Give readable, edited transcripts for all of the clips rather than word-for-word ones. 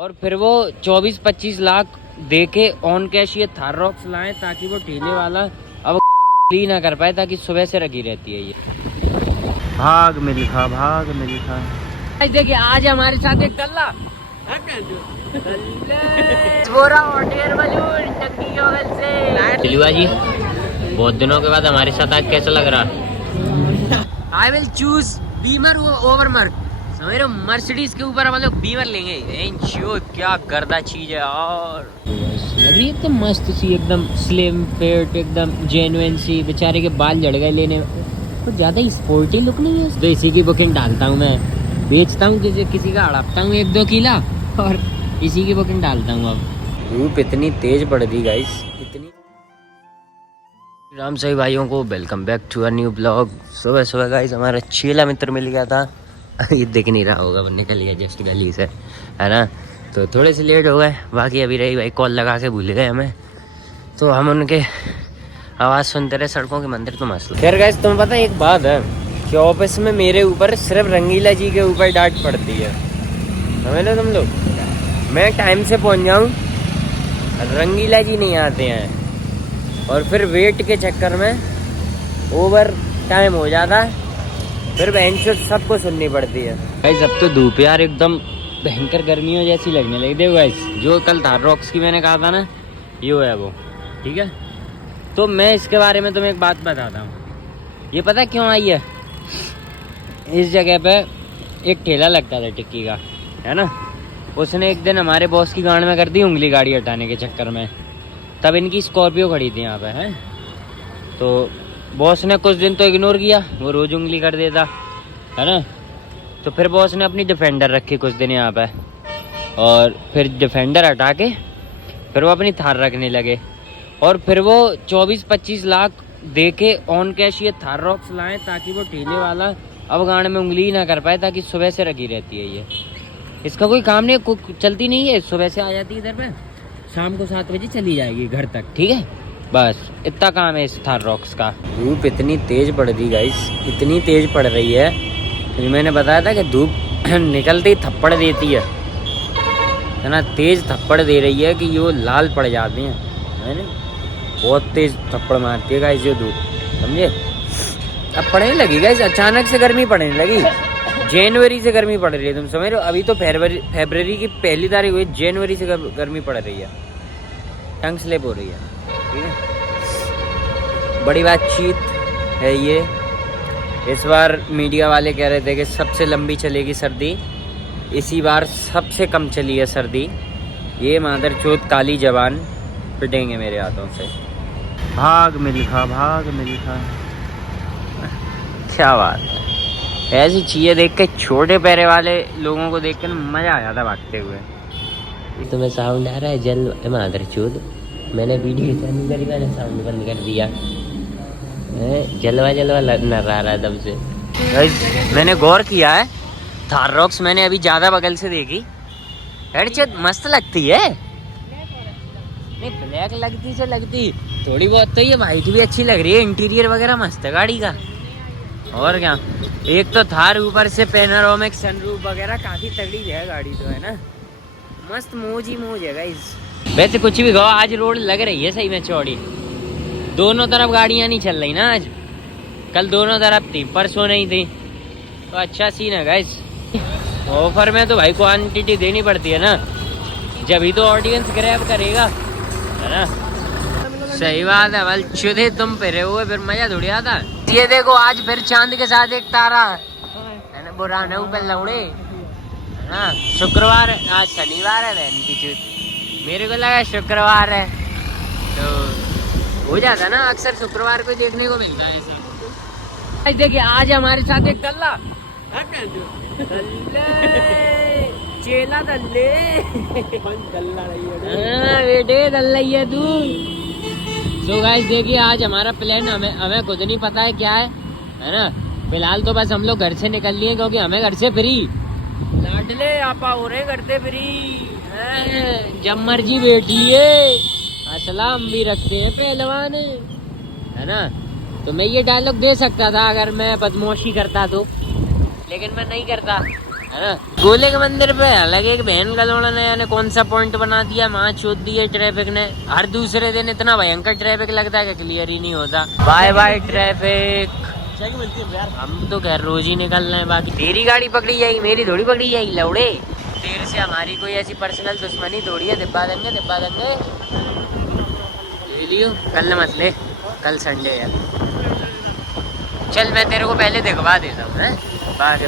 और फिर वो 24-25 लाख दे के ऑन कैश ये थार रॉक्स लाए ताकि वो ठेले वाला अब ही ना कर पाए, ताकि सुबह से रखी रहती है ये। भाग मिल्खा, भाग मिल्खा। देखिए आज हमारे साथ एक गल्ला दिलवा जी, बहुत दिनों के बाद हमारे साथ आज कैसा लग रहा? I will choose Beamer over merc. समझ रहे हो, मर्सिडीज के ऊपर हम लोग बीमर लेंगे। क्या गर्दा चीज है यार, लग रही है एकदम मस्त सी, एकदम स्लिम फिट, एकदम जेन्युइन सी। बेचारे के बाल जड़ गए लेने में, तो ज्यादा स्पोर्टी लुक नहीं है। तो इसी की बुकिंग डालता हूँ मैं, बेचता हूँ किसी का, हड़पता हूँ 1-2 किला और इसी की बुकिंग डालता हूँ। अब धूप इतनी तेज पड़ दी गाइस, इतनी। राम सही भाइयों को welcome back to a new blog. सुबह सुबह गाइस हमारा चेला मित्र मिल गया था। ये दिख नहीं रहा होगा, निकल गया जस्ट गली से, है ना। तो थोड़े से लेट हो गए, बाकी अभी रही भाई कॉल लगा के भूल गए हमें, तो हम उनके आवाज़ सुनते रहे। सड़कों के मंदिर तो मस्त। खैर गाइस तुम्हें पता है एक बात है कि ऑफिस में मेरे ऊपर सिर्फ रंगीला जी के ऊपर डांट पड़ती है, समझ लो तुम लोग। मैं टाइम से पहुंच जाऊं, रंगीला जी नहीं आते हैं, और फिर वेट के चक्कर में ओवर टाइम हो जाता है, फिर बेंच सबको सुननी पड़ती है। गाइस अब तो धूप यार एकदम भयंकर गर्मियों जैसी लगने लगी। देखो गाइस, जो कल थार रॉक्स की मैंने कहा था ना, ये है वो, ठीक है। तो मैं इसके बारे में तुम्हें एक बात बताता हूँ। ये पता क्यों आई है? इस जगह पे एक ठेला लगता था टिक्की का, है ना। उसने एक दिन हमारे बॉस की गांड में कर दी उंगली, गाड़ी हटाने के चक्कर में। तब इनकी स्कॉर्पियो खड़ी थी यहाँ पे, है। तो बॉस ने कुछ दिन तो इग्नोर किया, वो रोज उंगली कर देता, है ना। तो फिर बॉस ने अपनी डिफेंडर रखी कुछ दिन यहाँ पे, और फिर डिफेंडर हटा के फिर वो अपनी थार रखने लगे। और फिर वो 24-25 लाख दे के ऑन कैश ये थार रॉक्स लाए ताकि वो ठेले वाला अब गांड में उंगली ही ना कर पाए, ताकि सुबह से रखी रहती है ये। इसका कोई काम नहीं, चलती नहीं है। सुबह से आ जाती है इधर पे, शाम को 7 बजे चली जाएगी घर तक, ठीक है। बस इतना काम है इस थार रॉक्स का। धूप इतनी तेज पड़ रही गाइस, इतनी तेज पड़ रही है। तो मैंने बताया था कि धूप निकलते ही थप्पड़ देती है ना, तेज थप्पड़ दे रही है कि ये लाल पड़ जाते हैं, है ना। बहुत तेज थप्पड़ मारती है गाइस ये धूप, समझे। अब पड़ने लगी गाइस, अचानक से गर्मी पड़ने लगी। जनवरी से गर्मी पड़ रही है, तुम समझ रहे हो। अभी तो फरवरी की 1 तारीख हुई, जनवरी से गर्मी पड़ रही है, टंग स्लिप हो रही है, ठीक है। बड़ी बातचीत है ये। इस बार मीडिया वाले कह रहे थे कि सबसे लंबी चलेगी सर्दी, इसी बार सबसे कम चली है सर्दी। ये मादरचोद काली जवान पिटेंगे मेरे हाथों से। भाग मिल्खा, भाग मिल्खा। क्या बात है, ऐसी चीज़ें देख के छोटे पैरे वाले लोगों को देख कर मज़ा आ जाता भागते हुए। तुम्हें साउंड आ रहा है? जल मादरचोद, मैंने वीडियो चालू करी, मैंने साउंड बंद कर दिया। जलवा जलवा नजर आ दब से। मैंने गौर किया है, थार रॉक्स मैंने अभी ज्यादा बगल से देखी। हेडसेट मस्त लगती है, नहीं ब्लैक लगती से लगती थोड़ी बहुत, तो ये वाइट भी अच्छी लग रही है। इंटीरियर वगैरह मस्त है गाड़ी का, और क्या। एक तो थार, ऊपर से पैनोरामिक सनरूफ वगैरह काफी तगड़ी है गाड़ी, तो है ना, मस्त मौज ही मौज है गाइस। वैसे कुछ भी कहो, आज रोड लग रही है सही में चौड़ी, दोनों तरफ गाड़ियां नहीं चल रही ना आज। कल दोनों तरफ थी, परसों नहीं थी, तो अच्छा सीन है गाइस। ऑफर में तो भाई क्वांटिटी देनी पड़ती है ना, जब ही तो ऑडियंस ग्रैब करेगा, है ना। सही बात है, बल चुदे तुम फिरे हुए फिर मजा थोड़ी आता। ये देखो आज फिर चांद के साथ एक तारा है ना, बुरा न ऊपर लौड़े, है ना। शुक्रवार, आज शनिवार है, मेरे को लगा शुक्रवार है, तो हो जाता ना, अक्सर शुक्रवार को देखने को मिलता है ऐसा। देखिए आज हमारे साथ एक गल्ला चेला दल्ले बेटे दल्ला तू। तो गाइस देखिए आज हमारा प्लान हमें खुद नहीं पता है क्या है ना। फिलहाल तो बस हम लोग घर से निकल लिए, क्योंकि हमें घर से फ्री लाडले आपा हो रहे, घर से फ्री, जब मर्जी बैठ लिए, असलाम भी रखते हैं पहलवान, है ना। तो मैं ये डायलॉग दे सकता था अगर मैं बदमाशी करता तो, लेकिन मैं नहीं करता, है ना। गोले के मंदिर पे अलग एक बहन का लोड़ा ने कौन सा पॉइंट बना दिया, वहाँ चोट दी है ट्रैफिक ने। हर दूसरे दिन इतना भयंकर ट्रैफिक लगता है कि क्लियर ही नहीं होता। Bye bye traffic. हम तो घर रोज ही निकल रहे हैं, बाकी तेरी गाड़ी पकड़ी जाएगी, मेरी थोड़ी पकड़ी जाएगी लौड़े। तेरे से हमारी कोई ऐसी पर्सनल दुश्मनी थोड़ी है। दिब्बा देंगे ले लियो, कल मत ले, कल संडे है। चल मैं तेरे को पहले दिखवा देता हूँ बाद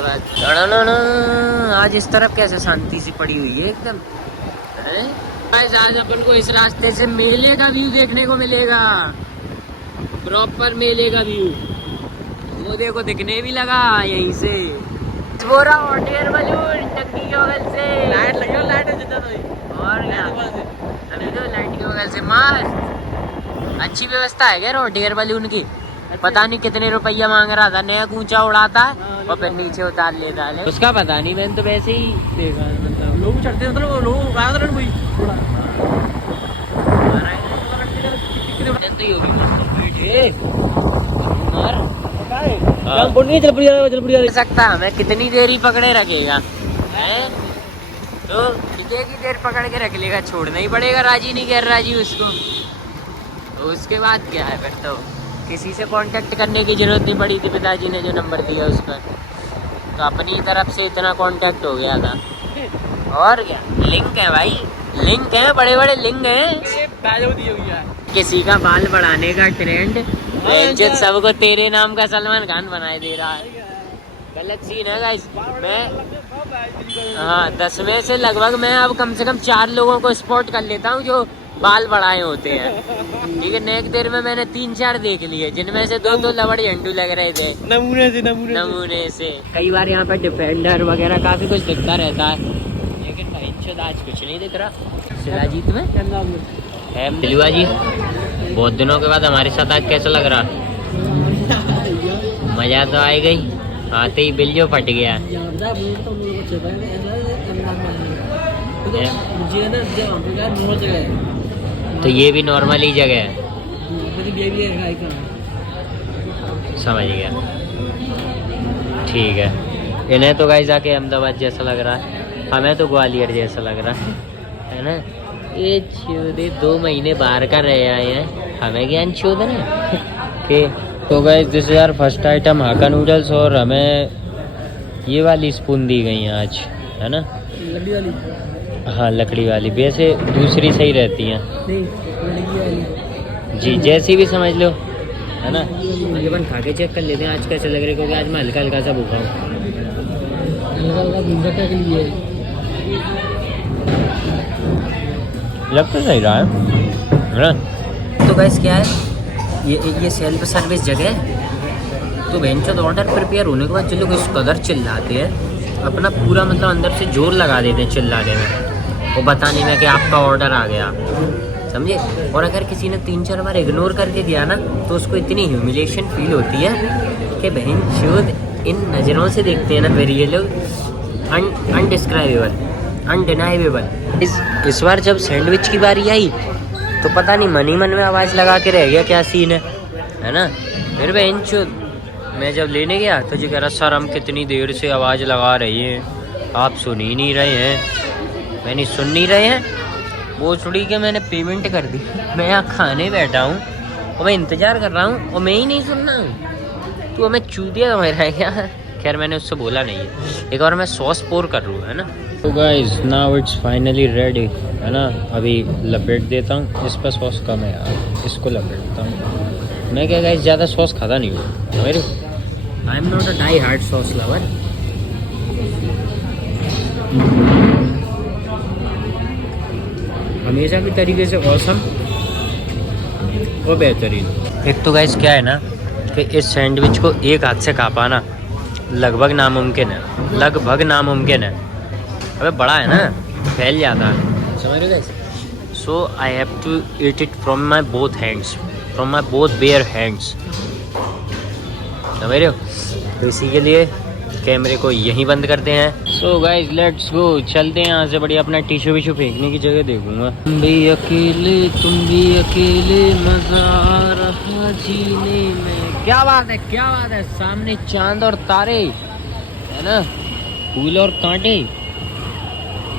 आज इस तरफ कैसे शांति सी पड़ी हुई है एकदम। आज अपन को इस रास्ते से मेले का व्यू देखने को मिलेगा, प्रॉपर मेले का व्यू। वो देखो दिखने भी लगा यहीं से। बोरा हॉट एयर बलून टंकी के बगल से लाइट लगी हो, लाइट है जितना तो और अभी तो लाइट के बगल से मार। अच्छी व्यवस्था है क्या हॉट एयर बलून की? पता नहीं कितने रुपया मांग रहा था। नया ऊंचा उड़ाता है और फिर नीचे उतार लेता है, उसका पता नहीं। मैंने तो वैसे ही देखा, मतलब लोग चढ़ते मतलब लोग सकता मैं कितनी देर ही पकड़े रखेगा है? तो टिकेगी देर पकड़ के रख लेगा, छोड़ना ही पड़ेगा। राजी नहीं कह राजी उसको, तो उसके बाद क्या है फिर तो किसी से कांटेक्ट करने की जरूरत नहीं पड़ी थी। पिताजी ने जो नंबर दिया उस पर तो अपनी तरफ से इतना कांटेक्ट हो गया था। और क्या लिंक है भाई, लिंक है, बड़े बड़े लिंक हैं। किसी का बाल बढ़ाने का ट्रेंड सबको तेरे नाम का सलमान खान बनाए दे रहा है। गलत सीन है गाइस। मैं 10 में से लगभग मैं अब कम से कम 4 लोगों को स्पॉट कर लेता हूँ जो बाल बढ़ाए होते हैं। ठीक है, नेक देर में मैंने 3-4 देख लिए, जिनमें से 2 लवड़ झंडू लग रहे थे नमूने से। कई बार यहाँ पर डिफेंडर वगैरह काफी कुछ दिखता रहता है, लेकिन आज कुछ नहीं दिख रहा। शिलाजीत में है दिलवा जी, बहुत दिनों के बाद हमारे साथ आज कैसा लग रहा? मजा तो आई गई, आते ही बिल जो फट गया। तो ये भी नॉर्मल ही जगह है, समझ गया। ठीक है, इन्हें तो गाइस आके अहमदाबाद जैसा लग रहा है, हमें तो ग्वालियर जैसा लग रहा है ना। ये चूदे 2 महीने बाहर का रहे आए हैं, हमें ज्ञान चूदन है के। तो guys this is our first item hakka noodles, और हमें ये वाली स्पून दी गई है आज, है ना, लकड़ी वाली। हाँ लकड़ी वाली, वैसे दूसरी सही रहती हैं जी, जैसी भी समझ लो, है ना। अपन खा के चेक कर लेते हैं आज कैसे लग रहे, क्योंकि आज मैं हल्का हल्का सा भूखा हूँ। लग तो सही रहा है ना। तो गाइस क्या है, ये सेल्फ सर्विस जगह है। तो बेंचो ऑर्डर प्रिपेयर होने के बाद जो लोग इस कदर चिल्लाते हैं, अपना पूरा मतलब अंदर से जोर लगा देते हैं चिल्लाने में, वो बताने में कि आपका ऑर्डर आ गया, समझे। और अगर किसी ने 3-4 बार इग्नोर करके दिया ना, तो उसको इतनी ह्यूमिलेशन फील होती है कि बहन चोद इन नज़रों से देखते हैं ना फिर ये लोग, अनडिस्क्राइबेबल, अनडिनाइबेबल। इस बार जब सैंडविच की बारी आई तो पता नहीं मन ही मन में आवाज़ लगा के रह गया क्या सीन है ना। फिर बहन चोद मैं जब लेने गया तो जो कह रहा, सर हम कितनी देर से आवाज़ लगा रही हैं, आप सुन ही नहीं रहे हैं। मैंने सुन नहीं रहे हैं, वो छोड़ी के मैंने पेमेंट कर दी, मैं यहाँ खाने बैठा हूँ और मैं इंतज़ार कर रहा हूँ और मैं ही नहीं सुनना हूँ, तो मैं चूतिया मेरा क्या। खैर मैंने उससे बोला नहीं है। एक और मैं सॉस पोर कर रहा हूँ, है ना। तो guys now it's finally ready, है ना। अभी लपेट देता हूँ, इस पर सॉस कम है यार, इसको लपेटता हूँ। मैं क्या गाइस ज़्यादा सॉस खाता नहीं हूँ, मेरे I am not a die hard sauce lover. हमेशा की तरीके से औसम और बेहतरीन। एक तो गाइस क्या है ना कि इस सैंडविच को एक हाथ से खा पाना लगभग नामुमकिन है, लगभग नामुमकिन है। अबे बड़ा है ना, फैल जाता है, समझ रहे हो guys. So I have to eat it from my both hands, from my both bare hands, समझ रहे हो। तो इसी के लिए कैमरे को यहीं बंद करते हैं। सो गाइस लेट्स गो, चलते हैं यहाँ से। बढ़िया अपना टिश्यू विशू फेंकने की जगह देखूंगा। तुम भी अकेले मजा आ रहा जीने में। क्या बात है, क्या बात है, सामने चांद और तारे, है ना। फूल और कांटे।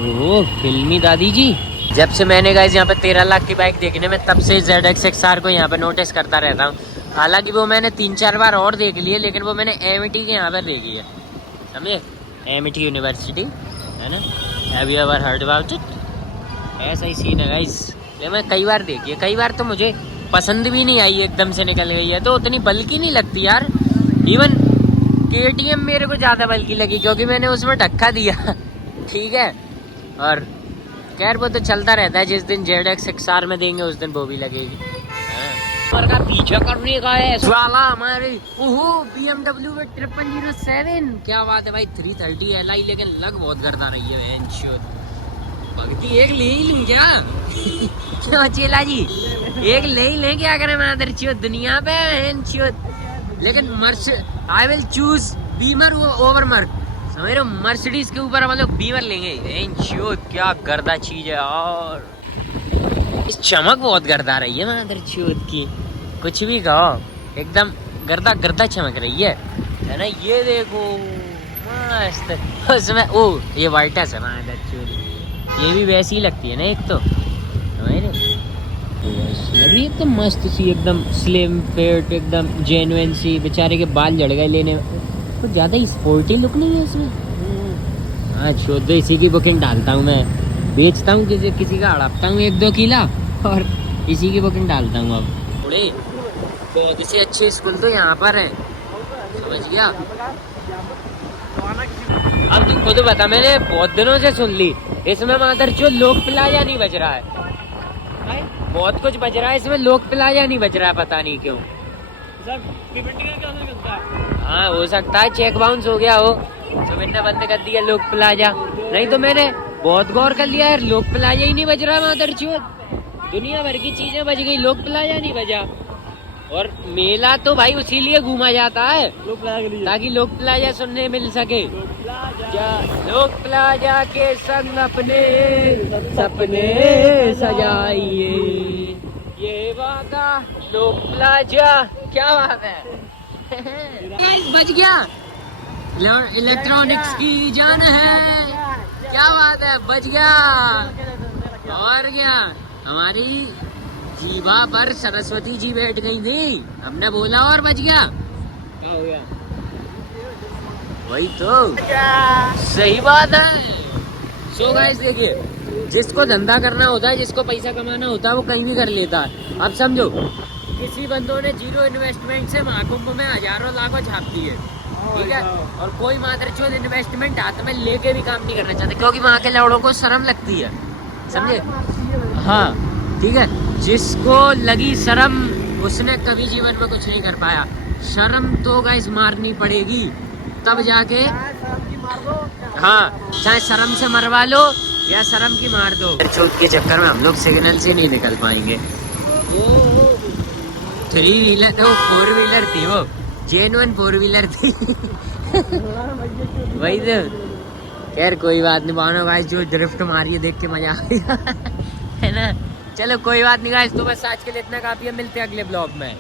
ओह फिल्मी दादी जी। जब से मैंने गाइस यहाँ पे 13 लाख की बाइक देखने में, तब से ZX XR को यहाँ पे नोटिस करता रहता हूँ। हालांकि वो मैंने 3-4 बार और देख लिए, लेकिन वो मैंने MIT के यहाँ पर देखी है, समझे, MIT यूनिवर्सिटी है ना। Have you ever heard about it? ऐसा ही सीन है गाइस। ये मैं कई बार देखी है, कई बार तो मुझे पसंद भी नहीं आई, एकदम से निकल गई है तो उतनी बल्कि नहीं लगती यार। इवन KTM मेरे को ज़्यादा बल्कि लगी, क्योंकि मैंने उसमें धक्का दिया ठीक है। और खैर वो तो चलता रहता है, जिस दिन ZX XR में देंगे उस दिन वो भी लगेगी। हाँ। का पीछा करने का है साला हमारे। ओहो BMW में 5307, क्या बात है भाई। 330 Li, लेकिन लग बहुत करता रही है भगती। एक ले ही लूं क्या क्यों चेला जी, एक ले ही लें क्या करें मादर चोद दुनिया पे लेकिन Mercs I will choose Beamer over merc, समझ रहे हो। मर्सिडीज के ऊपर हम लोग बीमर लेंगे। क्या गर्दा चीज है। और इस चमक बहुत गर्दा रही है मादर चोद की, कुछ भी कहो एकदम गर्दा गर्दा चमक रही है ना। ये देखो मस्त उसमें। ओ ये वाइटस है मादर चोद, ये भी वैसी ही लगती है ना एक तो, लग रही है एकदम मस्त सी, एकदम स्लिम फिट, एकदम जेन्युइन सी। बेचारे के बाल झड़ गए लेने में, कुछ ज़्यादा ही स्पोर्टी लुक नहीं है इसमें। हाँ छोड़ दो, इसी की बुकिंग डालता हूँ मैं, बेचता हूँ किसी का हड़पता हूँ 1-2 किला और इसी की बुकिंग डालता हूँ। अब थोड़े बहुत से अच्छे स्कूल तो यहाँ पर हैं, समझ गया। अब तू खुद बता, मैंने बहुत दिनों से सुन ली इसमें मादर जो लोक प्लाजा नहीं बज रहा है। बहुत कुछ बज रहा है इसमें, लोक प्लाजा नहीं बज रहा है, पता नहीं क्यों। हाँ हो सकता है चेक बाउंस हो गया हो, तो मैंने बंद कर दिया लोक प्लाजा। नहीं तो मैंने बहुत गौर कर लिया यार, लोक प्लाजा ही नहीं बज रहा मादर चोद। दुनिया भर की चीजें बज गई, लोक प्लाजा नहीं बजा। और मेला तो भाई उसी लिए घूमा जाता है ताकि लोक प्लाजा सुनने मिल सके। क्या लोक प्लाजा के संग अपने सपने सजाइए, ये वादा लोक प्लाजा। क्या बात है बच गया, इलेक्ट्रॉनिक्स की जान है। क्या बात है, बच गया। और क्या, हमारी जीवा पर सरस्वती जी बैठ गई थी, हमने बोला और बच गया। क्या हो गया? वही तो सही बात है। सो गाइस देखिए, जिसको धंधा करना होता है, जिसको पैसा कमाना होता है, वो कहीं भी कर लेता है। अब समझो किसी बंदों ने 0 इन्वेस्टमेंट से महाकुंभ में हजारों लाखों छाप दिए, ठीक है। और कोई मादरचोद इन्वेस्टमेंट हाथ में लेके भी काम नहीं करना चाहते, क्योंकि वहाँ के लौड़ों को शर्म लगती है, समझे। हाँ ठीक है, जिसको लगी शर्म उसने कभी जीवन में कुछ नहीं कर पाया। शर्म तो गाइस मारनी पड़ेगी तब जाके। हाँ चाहे शर्म से मरवा लो या शर्म की मार दो। चौथ के चक्कर में हम लोग सिग्नल से नहीं निकल पाएंगे। 3 व्हीलर तो 4 व्हीलर थी, वो जेन्युइन 4 व्हीलर थी वही तो। खैर कोई बात नहीं, मानो गाइस जो ड्रिफ्ट मारी है देख के मजा आ गया है ना। चलो कोई बात नहीं गाइस, तो बस आज के लिए इतना काफी है, मिलते हैं अगले ब्लॉग में।